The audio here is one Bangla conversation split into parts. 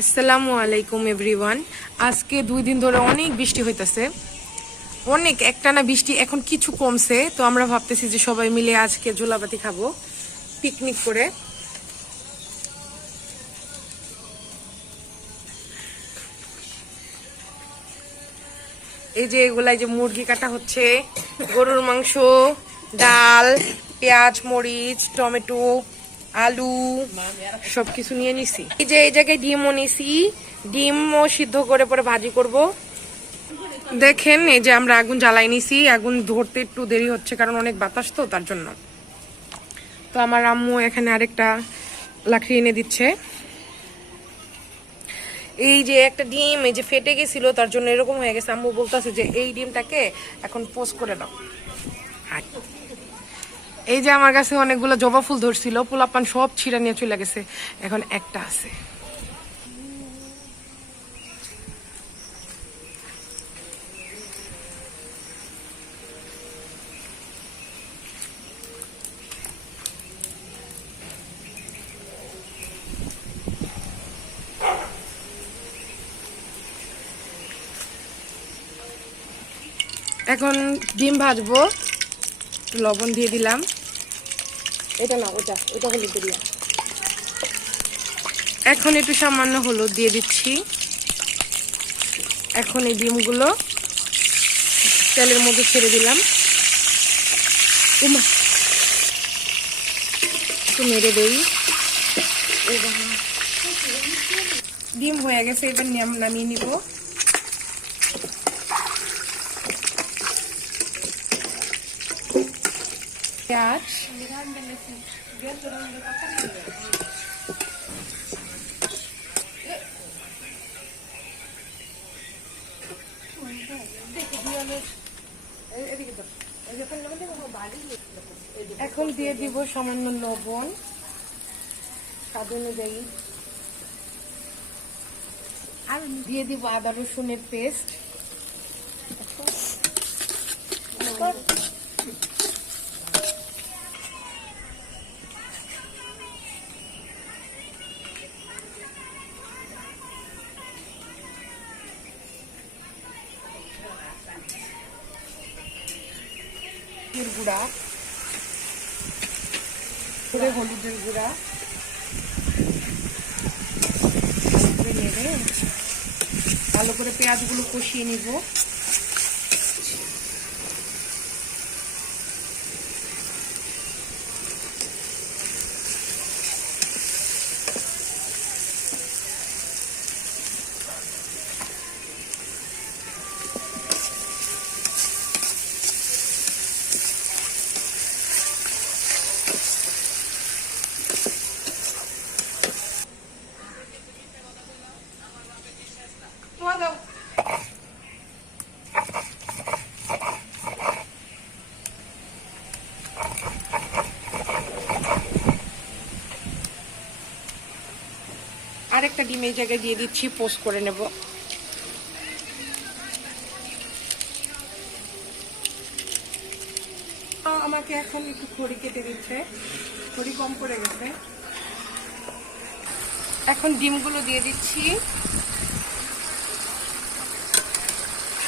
আসসালামু আলাইকুম এভরিওয়ান আজকে দুই দিন ধরে অনেক বৃষ্টি হইতেছে। অনেক, একটানা বৃষ্টি এখন কিছু কমছে, তো আমরা ভাবতেছি যে সবাই মিলে আজকে জোলাপাতি খাব পিকনিক করে। এই যে এগুলাই যে মুরগি কাটা হচ্ছে, গরুর মাংস, ডাল, পেঁয়াজ, মরিচ, টমেটো আলু, সবকিছু নিয়ে নিছি। এই যে, এই জায়গায় ডিমও নিছি। ডিমও সিদ্ধ করে পরে ভাজি করব। দেখেন, এই যে আমরা আগুন জ্বালাই নিছি। আগুন ধরতে একটু দেরি হচ্ছে, কারণ অনেক বাতাস তো, তার জন্য। তো আমার আম্মু এখানে আরেকটা লাকড়ি এনে দিচ্ছে। এই যে একটা ডিম, এই যে ফেটে গেছিল, তার জন্য এরকম হয়ে গেছে। আম্মু বলতেছে যে, এই ডিমটাকে এখন পোস্ট করে দাও। এই যে আমার কাছে অনেকগুলো জবা ফুল ধরছিল, পোলাপান সব ছিঁড়া নিয়ে চলে গেছে। এখন একটা আছে। এখন ডিম ভাজবো। একটু লবণ দিয়ে দিলাম। এটা না ওটা ওটা হলুদ দিলাম এখন একটু সামান্য হলুদ দিয়ে দিচ্ছি। এখন এই ডিমগুলো তেলের মধ্যে ছেড়ে দিলাম। একটু মেরে দেই। ডিম হয়ে গেছে এবার নাম- নামিয়ে নিব। পেঁয়াজ এখন দিয়ে দিব সামান্য লবণ স্বাদ অনুযায়ী। আর দিয়ে দিব আদা রসুনের পেস্ট হলুদের গুঁড়া করে হলুদের গুঁড়া। নেড়ে ভালো করে পেঁয়াজগুলো কষিয়ে নিব। আরেকটা ডিম এই জায়গায় দিয়ে দিচ্ছি, পোস্ট করে নেব। আমাকে এখন একটু খড়ি কেটে দিচ্ছে। খড়ি কম পড়ে গেছে। এখন ডিমগুলো দিয়ে দিচ্ছি।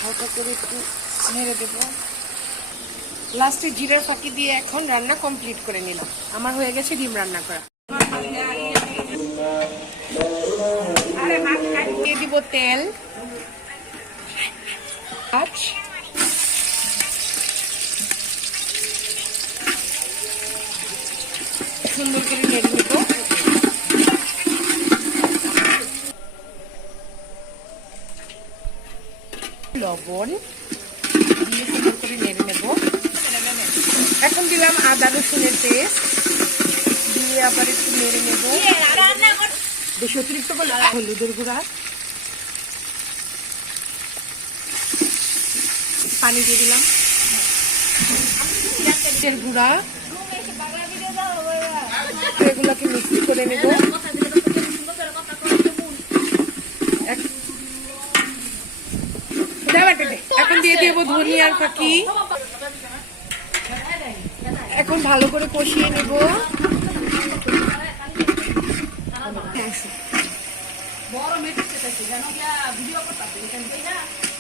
হালকা করে একটু নেড়ে দেবো। লাস্টে জিরার ফাঁকি দিয়ে এখন রান্না কমপ্লিট করে নিলাম। আমার হয়ে গেছে ডিম রান্না করা। দিব তেল। আচ সুন্দর করে নেড়ে নিব। লবণ দিয়ে সুন্দর করে নেড়ে নেব। এখন দিলাম আদা রসুনের পেস্ট। দিয়ে আবার একটু নেড়ে নেব। বেশি অতিরিক্ত হলুদের গুঁড়া। পানি দিয়ে দিলাম। তেল গুঁড়া। এগুলোকে মিক্স করে নেব। এক- এখন দিয়ে দেবো ধনিয়ার ফাঁকি। এখন ভালো করে কষিয়ে নেব। বড় গিয়া ভিডিও করতেছে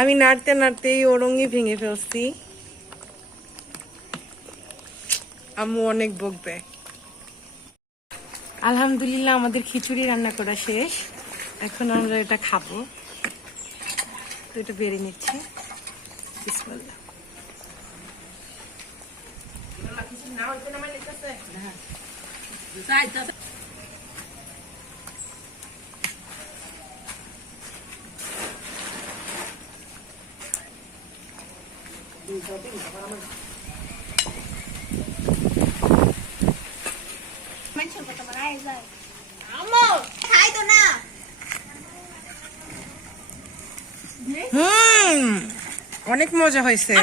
আমি নাড়তে নাড়তে এই ওরঙ্গি ভেঙে ফেলছি। আম্মু অনেক বকবে। আলহামদুলিল্লাহ আমাদের খিচুড়ি রান্না করা শেষ। এখন আমরা এটা খাব। তো এটা বেড়ে নিচ্ছি। বিসমিল্লাহ। তাই তো হুম অনেক মজা হয়েছে